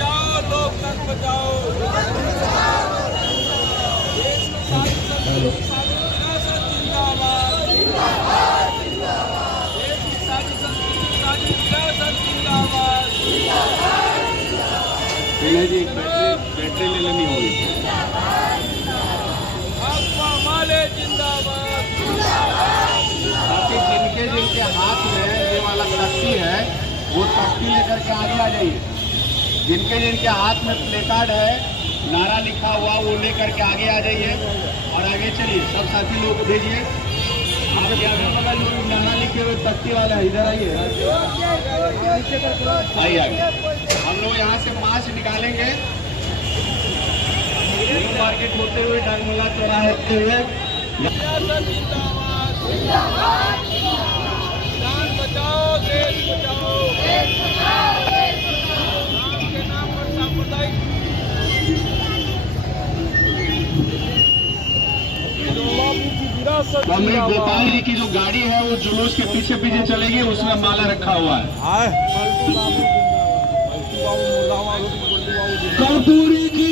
बचाओ, लोकतंत्र बचाओ। देश में सारी विरासत जिंदाबाद, देश की सारी संस्कृति, सारी विरासत जिंदाबाद। जी बैटरी ले लेनी होगी। आपका माले जिंदाबाद। बाकी जिनके हाथ में ये वाला तख्ती है वो तख्ती लेकर के आगे आ जाइए। जिनके हाथ में प्लेकार्ड है, नारा लिखा हुआ, वो लेकर के आगे आ जाइए और आगे चलिए। सब साथी लोग को भेजिए। आप अगल बगल जो नारा लिखे हुए तख्ती वाले हैं, इधर आइए, आइए आगे। हम लोग यहाँ से मार्च निकालेंगे न्यू मार्केट होते हुए डाकमला चौराहे होते हुए। विरासत जिंदाबाद, संविधान बचाओ, देश बचाओ। राम के नाम पर सांप्रदायिक विरासत मम्मी जिंदाबाद। गोपाल जी की जो गाड़ी है वो जुलूस के पीछे पीछे चलेगी, उसमें माला रखा हुआ है। कर्पूरी की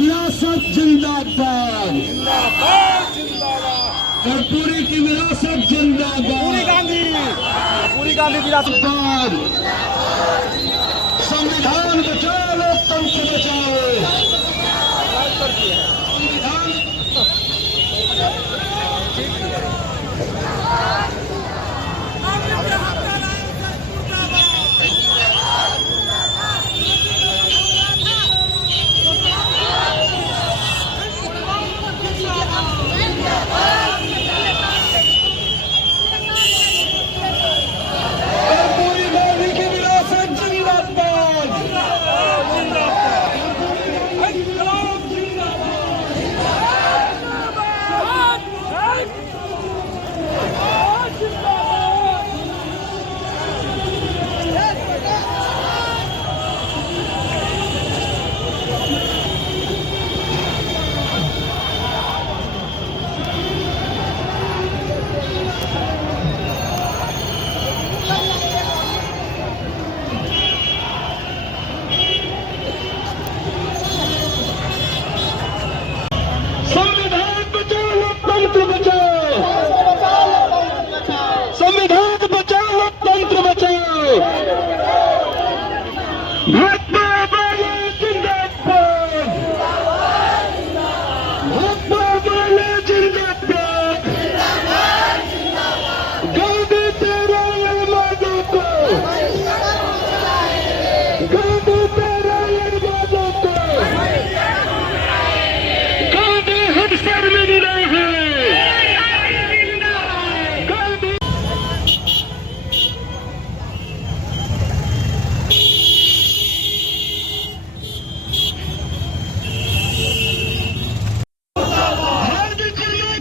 विरासत जिंदाबाद, कर्पूरी की विरासत जिंदाबाद, पूरी गांधी विरासत। संविधान बचाओ, लोकतंत्र बचाओ। संविधान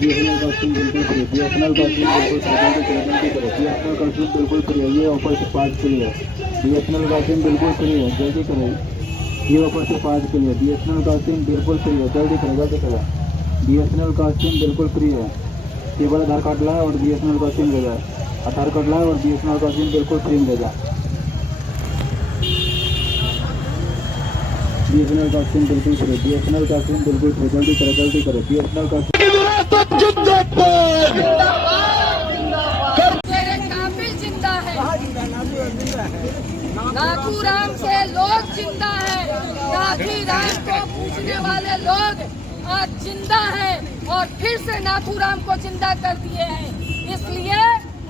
बीएसएनएल का सिम बिल्कुल फ्री है। ये ऑफर से 5 के लिए बीएसएनएल का सिम बिल्कुल फ्री है, जल्दी करें। ये ऑफर से 5 के लिए बीएसएनएल का सिम बिल्कुल फ्री है, जल्दी करें। बीएसएनएल का सिम बिल्कुल फ्री है। केवल आधार कार्ड लाए और बीएसएनएल का सिम ले जाए। आधार कार्ड लाए और बीएसएनएल का सिम बिल्कुल फ्री में ले जाए। बीएसएनएल का सिम बिल्कुल फ्री, बीएसएनएल का सिम बिल्कुल फ्री, जल्दी करें। बीएसएनएल का नाथूराम से लोग जिंदा है। नाथूराम को पूछने वाले लोग आज जिंदा हैं और फिर से नाथूराम को जिंदा कर दिए हैं। इसलिए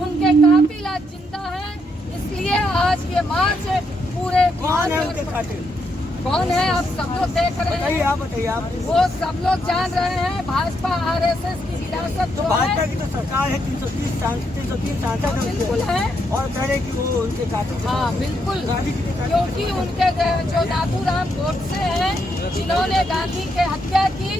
उनके कातिल आज जिंदा हैं। इसलिए आज ये मार्च पूरे कौन है आप सब लोग देख रहे हैं। बताइए वो सब लोग जान रहे हैं। भाजपा आरएसएस की विरासत जो भाजपा की तो सरकार है, 330 सांसद बिल्कुल है और कह रहे कि वो उनके कातिल। हाँ बिल्कुल, क्योंकि उनके जो नाथूराम गोडसे हैं जिन्होंने गांधी के हत्या की,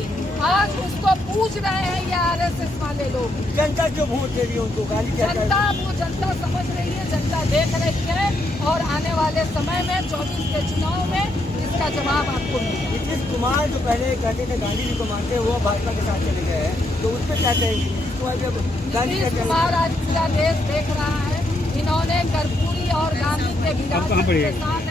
आज उसको पूछ रहे हैं ये आरएसएस वाले लोग। जनता जो वोट दे रही है उनको गाली जनता समझ रही है, जनता देख रही है और आने वाले समय में 24 के चुनाव में इसका जवाब आपको मिलेगा। नीतीश कुमार जो पहले कहते थे गांधी जी को मानते हैं, वो भाजपा के साथ चले गए हैं, तो उस पर क्या कहेंगे? नीतीश कुमार आज पूरा देश देख रहा है। इन्होंने कर्पूरी और गांधी के विरासत के साथ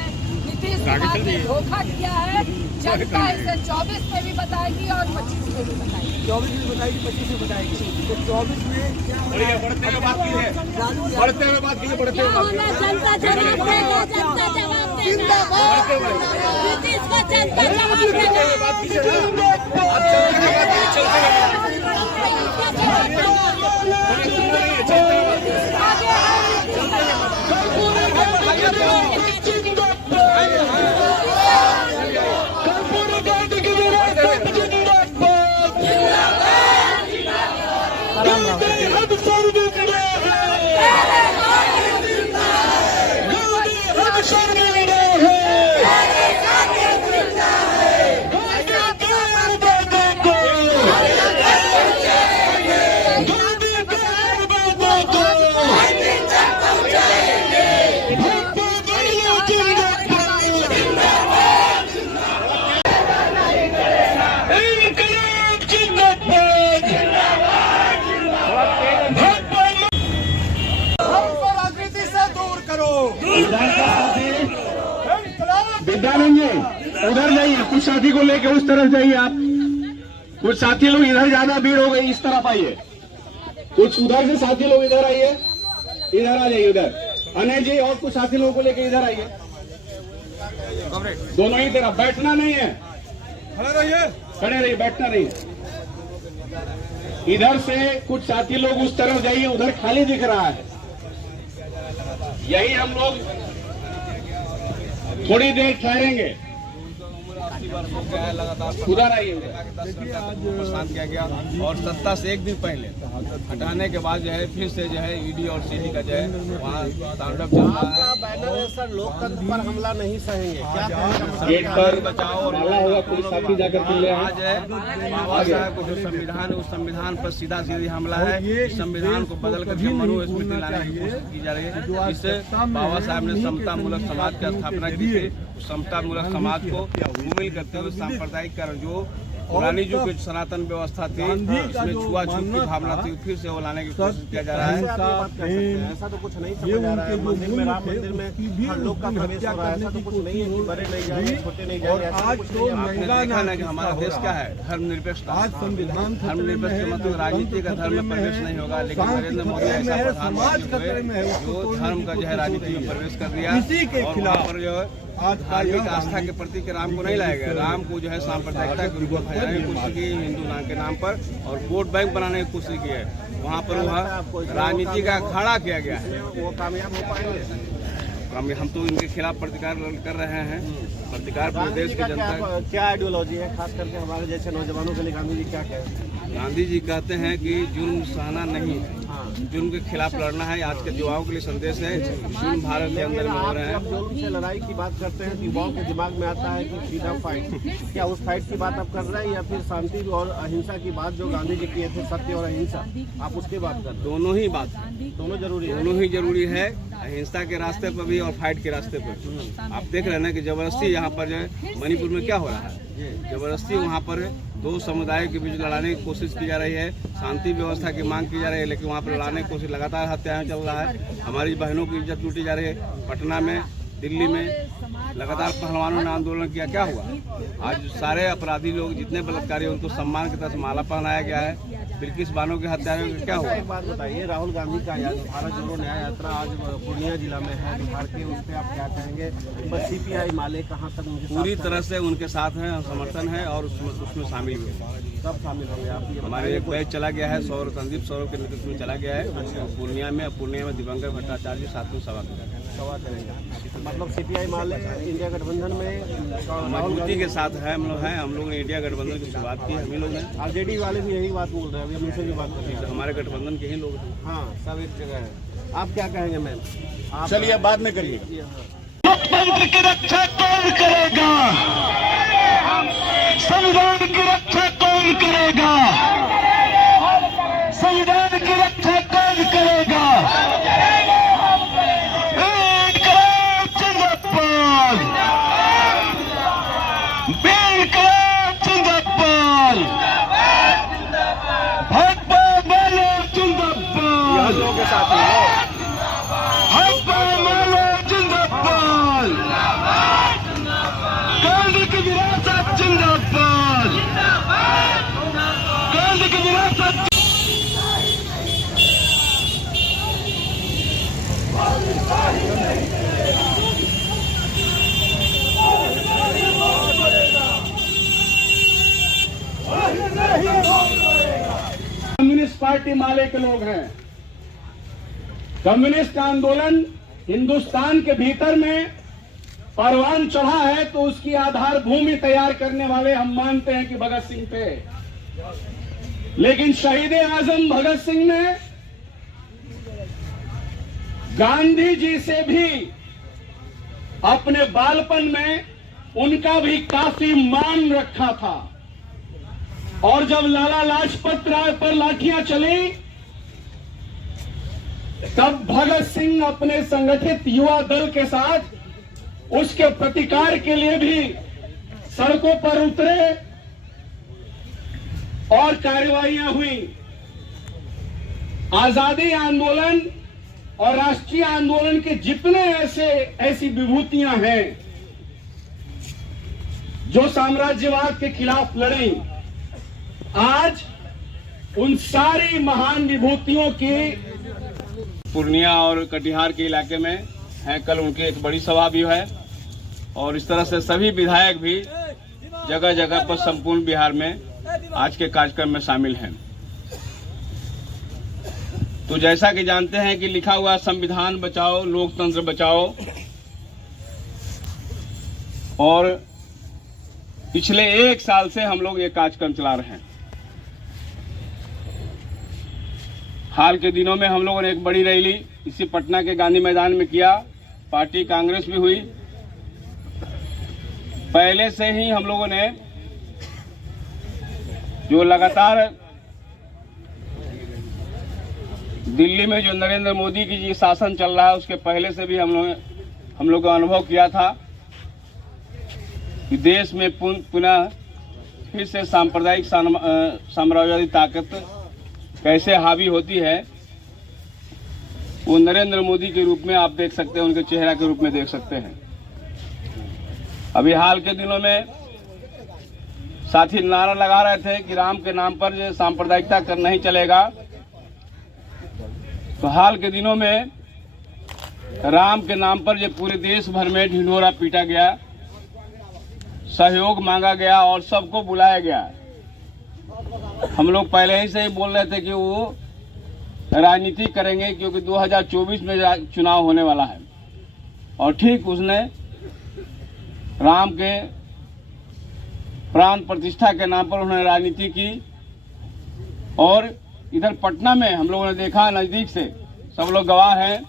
नीतीश इस बात में धोखा किया है। जनता इसे 24 में भी बताएगी और 25 में भी बताएगी। 24 में बताएगी, 25 में बताएगी। तो 24 में क्या बढ़ते हुए बात कीजिए, बढ़ते हुए बात कीजिए, बढ़ते हुए बात कीजिए। जनता जवाब देगा, जनता जवाब देगा, ब्रिटिश को जनता जवाब देगा। बात कीजिए ना, आप चलते हुए बात कीजिए, चलते हुए विद्यानंद जी उधर जाइए, कुछ साथी को लेके उस तरफ जाइए। आप कुछ साथी लोग इधर, ज्यादा भीड़ हो गई, इस तरफ आइए। कुछ उधर से साथी लोग इधर आइए, इधर आ जाइए उधर। अनय जी और कुछ साथी लोगों को लेके इधर आइए, दोनों ही तरफ। बैठना नहीं है, खड़े रहिए, बैठना नहीं है। इधर से कुछ साथी लोग उस तरफ जाइए, उधर खाली दिख रहा है। यही हम लोग थोड़ी देर ठहरेंगे, उधर आइए। परेशान किया गया और सत्ता से एक दिन पहले हटाने के बाद जो है फिर से जो है ईडी और सीडी का जो है वहाँ तांडव चल रहा है। बैनर है सर, लोकतंत्र पर हमला नहीं सहेंगे। गेट पर बचाओ और होगा, पुलिस साथी जाकर आज है बाबा साहब को जो संविधान है उस संविधान पर सीधा सीधी हमला है। इस संविधान को बदल करके मनुस्मृति लाने की कोशिश की जा रही है, जिससे बाबा साहब ने समता मूलक समाज की स्थापना की थी। समता मूलक समाज को शामिल करते हुए सांप्रदायिकरण जो पुरानी जो कुछ सनातन व्यवस्था थी, इसमें छुआछूत की भावना थी, फिर से वो लाने की कोशिश किया जा रहा है। ऐसा तो कुछ नहीं समझ आ रहा है। मंदिर में, राम मंदिर में हर लोग का प्रवेश हो रहा है, ऐसा तो कुछ नहीं है कि बड़े नहीं जाएंगे, छोटे नहीं जाएंगे। आज तो आपने देखा ना कि हमारा देश क्या है, धर्मनिरपेक्ष। आज संविधान धर्मनिरपेक्ष का मतलब राजनीति का धर्म में प्रवेश नहीं होगा, लेकिन नरेंद्र मोदी ऐसा प्रधानमंत्री हुए जो धर्म का जो है राजनीति में प्रवेश कर दिया और वहाँ पर जो है धार्मिक आस्था के प्रति के राम को नहीं लाया गया। राम को जो है सांप्रदायिकता के रूप में फैलाने की कोशिश की हिंदू नाम के नाम पर और वोट बैंक बनाने की कोशिश की है। वहाँ पर वह राजनीति का अखाड़ा किया गया है। वो कामयाब हो पाएंगे। हम तो इनके खिलाफ प्रतिकार कर रहे हैं। प्रतिकार पूरे देश की जनता। क्या आइडियोलॉजी है, खास करके हमारे जैसे नौजवानों के लिए गांधी जी क्या कहते हैं? गांधी जी कहते हैं कि जुर्म सहना नहीं है, जुर्म के खिलाफ लड़ना है। आज के युवाओं के लिए संदेश है, जुर्म भारत के अंदर में हो रहे हैं। जुर्म से लड़ाई की बात करते हैं, युवाओं के दिमाग में आता है कि फ्रीडम फाइट। क्या उस फाइट की बात आप कर रहे हैं या फिर शांति और अहिंसा की बात जो गांधी जी किए थे, सत्य और अहिंसा, आप उसकी बात कर रहे हैं? दोनों ही बात, दोनों जरूरी है। दोनों ही जरूरी है, अहिंसा के रास्ते पर भी और फाइट के रास्ते पर। आप देख रहे हैं ना कि जबरदस्ती यहाँ पर जो है मणिपुर में क्या हो रहा है, जबरदस्ती वहाँ पर दो समुदाय के बीच लड़ाने की कोशिश की जा रही है, शांति व्यवस्था की मांग की जा रही है, लेकिन वहाँ पर लड़ाने की कोशिश, लगातार हत्याएं चल रहा है। हमारी बहनों की इज्जत लूटी जा रही है। पटना में, दिल्ली में लगातार पहलवानों ने आंदोलन किया, क्या हुआ? आज सारे अपराधी लोग जितने बलात्कारी उनको सम्मान की तरह से माला पहनाया गया है। बिल्किस बानो के हत्यारों का क्या हुआ? एक बात बताइए, राहुल गांधी का भारत जोड़ो न्याय यात्रा आज पूर्णिया जिला में है, बिहार के, उस पर आप क्या कहेंगे? बस सीपीआई माले कहाँ तक पूरी तरह से उनके साथ हैं, समर्थन है और उसमें शामिल हुए। कब शामिल होंगे आप? हमारे एक बैच चला गया है, संदीप सौरभ के नेतृत्व में चला गया है पूर्णिया में दिवंगर भट्टाचार्य साथ में सभा करेंगे। मतलब सीपीआई माले इंडिया गठबंधन में मजबूती के साथ है। हम लोग ने इंडिया गठबंधन की शुरुआत की, हम ही लोग हैं। आरजेडी वाले भी यही बात बोल रहे हैं, अभी हमसे भी बात कर रहे हैं। हमारे गठबंधन के ही लोग हैं। हाँ, सब एक जगह है। आप क्या कहेंगे मैम? चलिए बाद में करिए। लोकतंत्र की रक्षा कौन करेगा? संविधान की रक्षा कौन करेगा? संविधान की रक्षा कौन करेगा? के साथ जिंदाबाद। पार्टी माले के लोग हैं। कम्युनिस्ट आंदोलन हिंदुस्तान के भीतर में परवान चढ़ा है तो उसकी आधार भूमि तैयार करने वाले हम मानते हैं कि भगत सिंह थे। लेकिन शहीद आजम भगत सिंह ने गांधी जी से भी अपने बालपन में उनका भी काफी मान रखा था। और जब लाला लाजपत राय पर लाठियां चली तब भगत सिंह अपने संगठित युवा दल के साथ उसके प्रतिकार के लिए भी सड़कों पर उतरे और कार्रवाइयां हुई। आजादी आंदोलन और राष्ट्रीय आंदोलन के जितने ऐसी विभूतियां हैं जो साम्राज्यवाद के खिलाफ लड़ी, आज उन सारी महान विभूतियों की पूर्णिया और कटिहार के इलाके में है। कल उनकी एक बड़ी सभा भी है और इस तरह से सभी विधायक भी जगह जगह पर संपूर्ण बिहार में आज के कार्यक्रम में शामिल हैं। तो जैसा कि जानते हैं कि लिखा हुआ संविधान बचाओ लोकतंत्र बचाओ, और पिछले 1 साल से हम लोग ये कार्यक्रम चला रहे हैं। हाल के दिनों में हम लोगों ने एक बड़ी रैली इसी पटना के गांधी मैदान में किया। पार्टी कांग्रेस भी हुई। पहले से ही हम लोगों ने जो लगातार दिल्ली में जो नरेंद्र मोदी की जी शासन चल रहा है उसके पहले से भी हम लोग का अनुभव किया था कि देश में पुनः फिर से सांप्रदायिक साम्राज्यवादी ताकत कैसे हावी होती है। वो नरेंद्र मोदी के रूप में आप देख सकते हैं, उनके चेहरा के रूप में देख सकते हैं। अभी हाल के दिनों में साथी नारा लगा रहे थे कि राम के नाम पर जो सांप्रदायिकता कर नहीं चलेगा। तो हाल के दिनों में राम के नाम पर जो पूरे देश भर में ढिंढोरा पीटा गया, सहयोग मांगा गया और सबको बुलाया गया। हम लोग पहले ही से ही बोल रहे थे कि वो राजनीति करेंगे क्योंकि 2024 में चुनाव होने वाला है। और ठीक उसने राम के प्राण प्रतिष्ठा के नाम पर उन्होंने राजनीति की। और इधर पटना में हम लोगों ने देखा नजदीक से, सब लोग गवाह हैं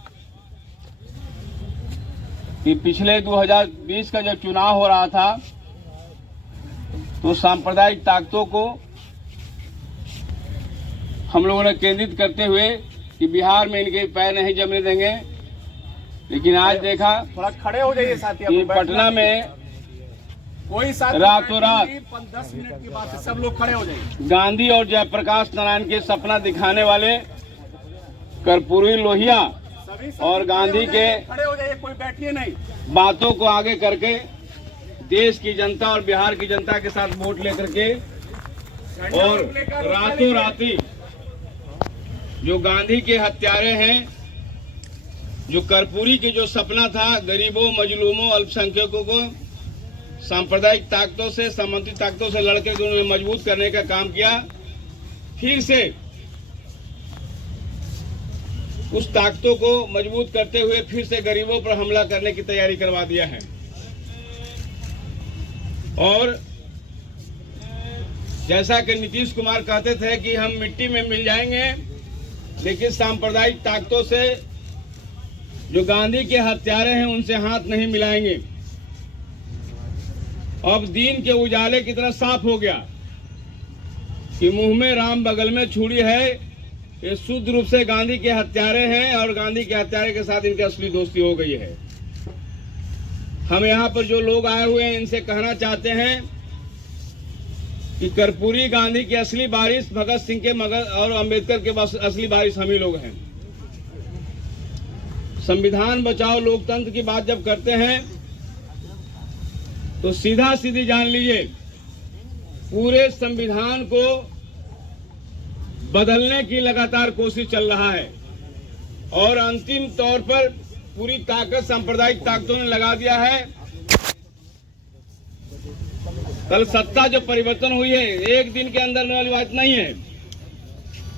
कि पिछले 2020 का जब चुनाव हो रहा था तो सांप्रदायिक ताकतों को हम लोगों ने केंद्रित करते हुए कि बिहार में इनके पैर नहीं जमने देंगे। लेकिन आज देखा थोड़ा खड़े हो जाइए साथी, कि पटना में कोई साथी रातों रात 10 मिनट की बात है, सब लोग खड़े हो जाइए। गांधी और जयप्रकाश नारायण के सपना दिखाने वाले कर्पूरी लोहिया और गांधी के खड़े हो जाइए, कोई बैठिए नहीं। बातों को आगे करके देश की जनता और बिहार की जनता के साथ वोट लेकर के और रातों राती जो गांधी के हत्यारे हैं, जो कर्पूरी के जो सपना था गरीबों मजलूमों अल्पसंख्यकों को सांप्रदायिक ताकतों से सामंती ताकतों से लड़के उन्होंने मजबूत करने का काम किया। फिर से उस ताकतों को मजबूत करते हुए फिर से गरीबों पर हमला करने की तैयारी करवा दिया है। और जैसा कि नीतीश कुमार कहते थे कि हम मिट्टी में मिल जाएंगे, लेकिन सांप्रदायिक ताकतों से जो गांधी के हत्यारे हैं उनसे हाथ नहीं मिलाएंगे। अब दिन के उजाले की तरह साफ हो गया कि मुंह में राम बगल में छुरी है। ये शुद्ध रूप से गांधी के हत्यारे हैं और गांधी के हत्यारे के साथ इनकी असली दोस्ती हो गई है। हम यहाँ पर जो लोग आए हुए हैं इनसे कहना चाहते हैं कि कर्पूरी गांधी की असली वारिस भगत सिंह के मगध और अंबेडकर के असली वारिस हम ही लोग हैं। संविधान बचाओ लोकतंत्र की बात जब करते हैं तो सीधा सीधी जान लीजिए, पूरे संविधान को बदलने की लगातार कोशिश चल रहा है और अंतिम तौर पर पूरी ताकत सांप्रदायिक ताकतों ने लगा दिया है। कल सत्ता जो परिवर्तन हुई है एक दिन के अंदर वाली बात नहीं है।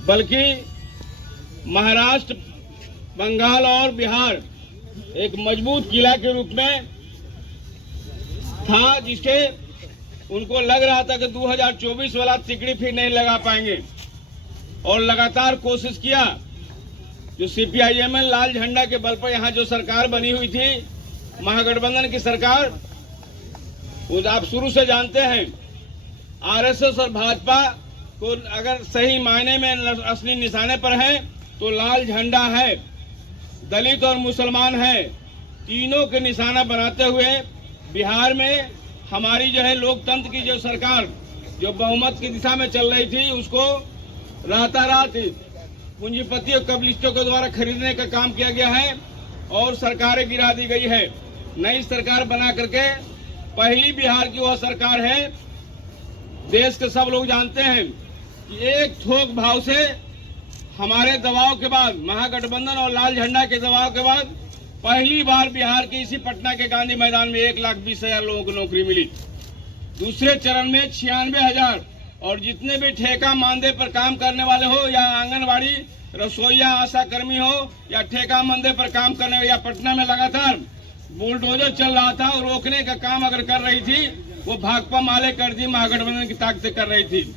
बल्कि महाराष्ट्र, बंगाल और बिहार एक मजबूत किला के रूप में था, जिसके उनको लग रहा था कि 2024 वाला तिकड़ी फिर नहीं लगा पाएंगे, और लगातार कोशिश किया। जो CPIML लाल झंडा के बल पर यहाँ जो सरकार बनी हुई थी, महागठबंधन की सरकार, वो आप शुरू से जानते हैं RSS और भाजपा को अगर सही मायने में असली निशाने पर है तो लाल झंडा है, दलित और मुसलमान है, तीनों के निशाना बनाते हुए बिहार में हमारी जो है लोकतंत्र की जो सरकार जो बहुमत की दिशा में चल रही थी, उसको रातारात पूंजीपति और कब्लिस्टों के द्वारा खरीदने का काम किया गया है और सरकारें गिरा दी गई है। नई सरकार बना करके पहली बिहार की वह सरकार है। देश के सब लोग जानते हैं कि एक थोक भाव से हमारे दबाव के बाद, महागठबंधन और लाल झंडा के दबाव के बाद पहली बार बिहार के इसी पटना के गांधी मैदान में 1,20,000 लोगों को नौकरी मिली। दूसरे चरण में 96,000, और जितने भी ठेका मानदे पर काम करने वाले हो, या आंगनबाड़ी, रसोईया, आशा कर्मी हो, या ठेका मानदे पर काम करने, या पटना में लगातार बुलडोजर चल रहा था और रोकने का काम अगर कर रही थी, वो भाकपा माले कर दी, महागठबंधन की ताकत कर रही थी।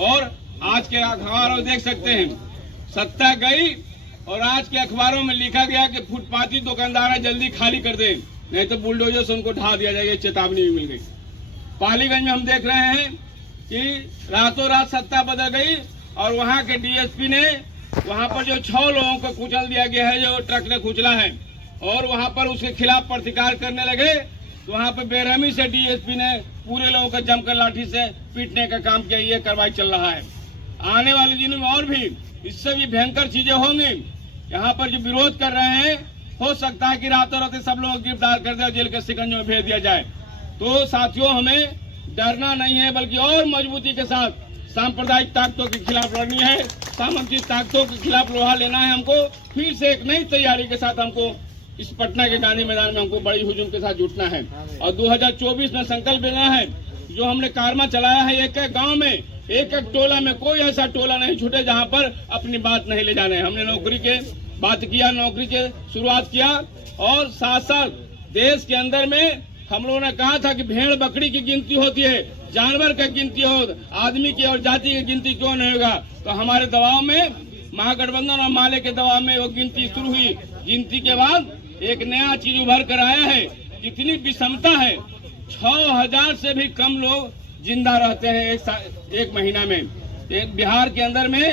और आज के अखबारों देख सकते हैं, सत्ता गई और आज के अखबारों में लिखा गया कि फुटपाथी दुकानदार जल्दी खाली कर दे, नहीं तो बुलडोजर से उनको ढा दिया जाएगा, चेतावनी भी मिल गई। पालीगंज में हम देख रहे हैं कि रातों रात सत्ता बदल गई और वहां के DSP ने वहां पर जो 6 लोगों को कुचल दिया गया है, जो ट्रक ने कुचला है, और वहां पर उसके खिलाफ प्रतिकार करने लगे तो वहां पर बेरहमी से DSP ने पूरे लोगों को जमकर लाठी से पीटने का काम किया। ये कार्रवाई चल रहा है। आने वाले दिनों में और भी इससे भी भयंकर चीजें होंगी। यहाँ पर जो विरोध कर रहे हैं, हो सकता है कि रातों रात सब लोग गिरफ्तार कर दिया, जेल के शिकंजे में भेज दिया जाए। तो साथियों, हमें डरना नहीं है, बल्कि और मजबूती के साथ सांप्रदायिक ताकतों के खिलाफ लड़नी है, सामंती ताकतों के खिलाफ लोहा लेना है। हमको फिर से एक नई तैयारी के साथ हमको इस पटना के गांधी मैदान में हमको बड़ी हुजूम के साथ जुटना है और 2024 में संकल्प लेना है। जो हमने कारवा चलाया है, एक एक गाँव में, एक एक टोला में कोई ऐसा टोला नहीं छूटे जहाँ पर अपनी बात नहीं ले जाने। हमने नौकरी के बात किया, नौकरी के शुरुआत किया, और साथ साथ देश के अंदर में हम लोगों ने कहा था कि भेड़ बकरी की गिनती होती है, जानवर की गिनती हो, आदमी की और जाति की गिनती क्यों नहीं होगा। तो हमारे दबाव में, महागठबंधन और माले के दबाव में वो गिनती शुरू हुई। गिनती के बाद एक नया चीज उभर कर आया है। जितनी विषमता है, 6,000 से भी कम लोग जिंदा रहते हैं एक महीना में। एक बिहार के अंदर में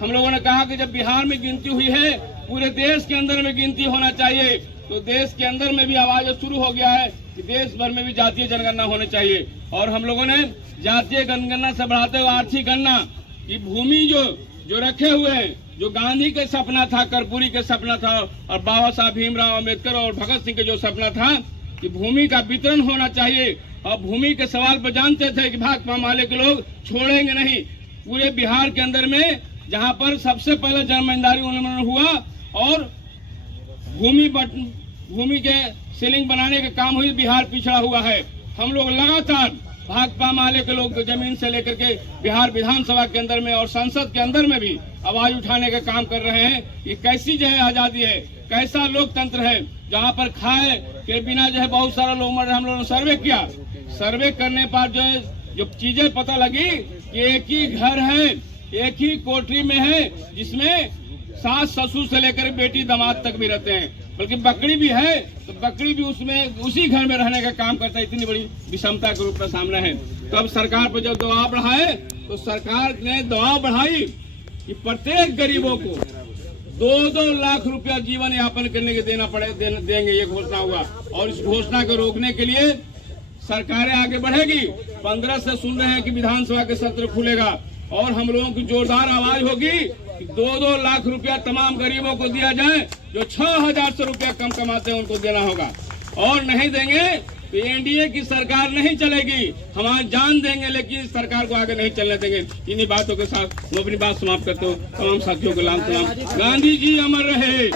हम लोगों ने कहा कि जब बिहार में गिनती हुई है, पूरे देश के अंदर में गिनती होना चाहिए। तो देश के अंदर में भी आवाज शुरू हो गया है कि देश भर में भी जातीय जनगणना होनी चाहिए। और हम लोगों ने जातीय जनगणना से बढ़ाते हुए आर्थिक गणना की भूमि जो रखे हुए हैं, जो गांधी के सपना था, कर्पूरी के सपना था, और बाबा साहब भीमराव अम्बेडकर और भगत सिंह के जो सपना था कि भूमि का वितरण होना चाहिए। और भूमि के सवाल पर जानते थे कि भाकपा माले के लोग छोड़ेंगे नहीं। पूरे बिहार के अंदर में जहां पर सबसे पहले जमींदारी उन्मूलन हुआ और भूमि के सीलिंग बनाने का काम हुई, बिहार पिछड़ा हुआ है। हम लोग लगातार भाकपा माले के लोग जमीन से लेकर के बिहार विधानसभा के अंदर में और संसद के अंदर में भी आवाज उठाने का काम कर रहे हैं कि कैसी जो है आजादी है, कैसा लोकतंत्र है, जहां पर खाए के बिना जो है बहुत सारा लोग मर रहे। हम लोगों ने सर्वे किया, सर्वे करने पर जो चीजें पता लगी कि एक ही घर है, एक ही कोठरी में है, जिसमें सास ससुर से लेकर बेटी दामाद तक भी रहते हैं, बल्कि बकरी भी है तो बकरी भी उसी घर में रहने का काम करता है। इतनी बड़ी विषमता के रूप में सामने है। तो अब सरकार पर जब दबाव बढ़ाए तो सरकार ने दबाव बढ़ाई कि प्रत्येक गरीबों को 2-2 लाख रुपया जीवन यापन करने के देंगे, ये घोषणा हुआ। और इस घोषणा को रोकने के लिए सरकारें आगे बढ़ेगी। 15 से सुन रहे हैं कि विधानसभा के सत्र खुलेगा और हम लोगों की जोरदार आवाज होगी कि 2-2 लाख रुपया तमाम गरीबों को दिया जाए। जो 6,000 से रुपया कम कमाते हैं उनको देना होगा, और नहीं देंगे तो एनडीए की सरकार नहीं चलेगी। हमारी जान देंगे लेकिन सरकार को आगे नहीं चलने देंगे। इन्हीं बातों के साथ मैं अपनी बात समाप्त करता हूँ। तमाम साथियों को लाम सलाम। गांधी जी अमर रहे।